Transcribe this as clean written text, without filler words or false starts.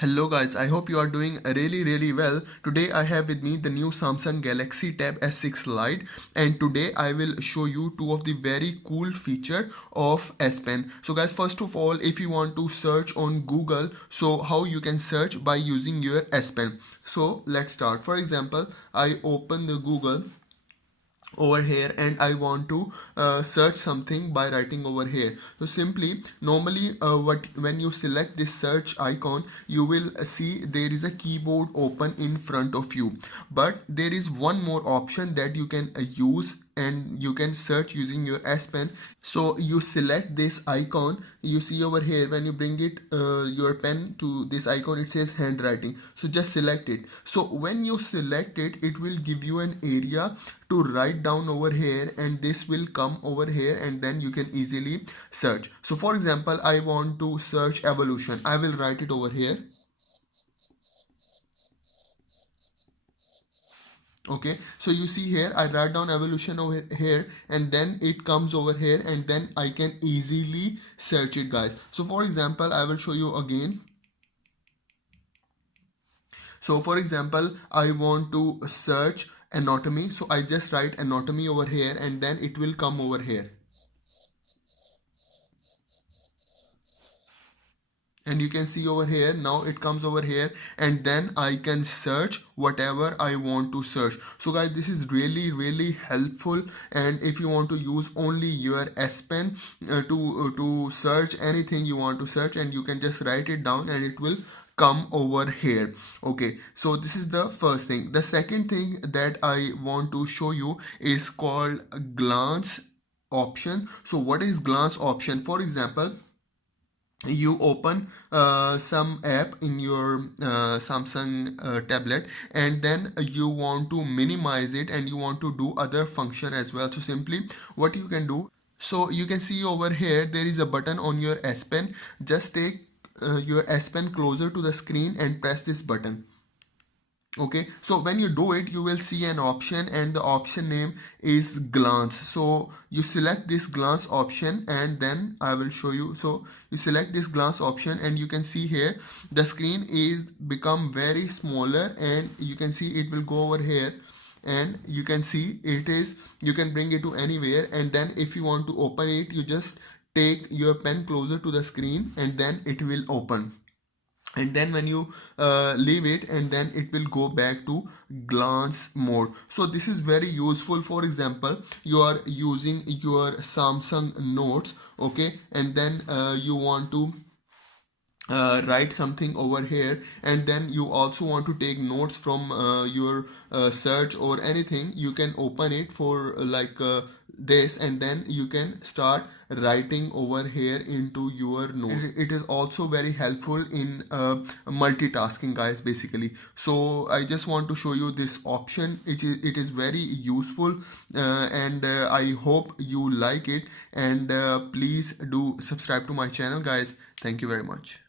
Hello guys, I hope you are doing really well. Today I have with me the new Samsung Galaxy Tab S6 Lite, and today I will show you two of the very cool feature of S Pen. So guys, first of all, if you want to search on Google, so how you can search by using your S Pen. So let's start. For example, I open the Google over here and I want to search something by writing over here. So simply normally when you select this search icon, you will see there is a keyboard open in front of you, but there is one more option that you can use and you can search using your S Pen. So you select this icon, you see over here when you bring it your pen to this icon, it says handwriting. So just select it. So when you select it, it will give you an area to write down over here, and this will come over here, and then you can easily search. So for example, I want to search evolution. I will write it over here. Okay, so you see here I write down evolution over here, and then it comes over here, and then I can easily search it, guys. So for example, I will show you again. So for example, I want to search anatomy, so I just write anatomy over here, and then it will come over here. And you can see over here, now it comes over here, and then I can search whatever I want to search. So guys, this is really helpful, and if you want to use only your S Pen to search anything you want to search, and you can just write it down and it will come over here. Okay, so this is the first thing. The second thing that I want to show you is called glance option. So what is glance option? For example, you open some app in your Samsung tablet, and then you want to minimize it and you want to do other function as well. So simply what you can do, so you can see over here there is a button on your S Pen. Just take your S Pen closer to the screen and press this button. Okay, so when you do it, you will see an option, and the option name is glance. So you select this glance option, and then I will show you. So you select this glance option, and you can see here the screen is become very smaller, and you can see it will go over here, and you can see it is, you can bring it to anywhere, and then if you want to open it, you just take your pen closer to the screen, and then it will open. And then when you leave it, and then it will go back to glance mode. So this is very useful. For example, you are using your Samsung Notes, okay, and then you want to write something over here, and then you also want to take notes from your search or anything. You can open it for this, and then you can start writing over here into your note. It is also very helpful in multitasking, guys, basically. So I just want to show you this option. It is very useful, and I hope you like it, and please do subscribe to my channel, guys. Thank you very much.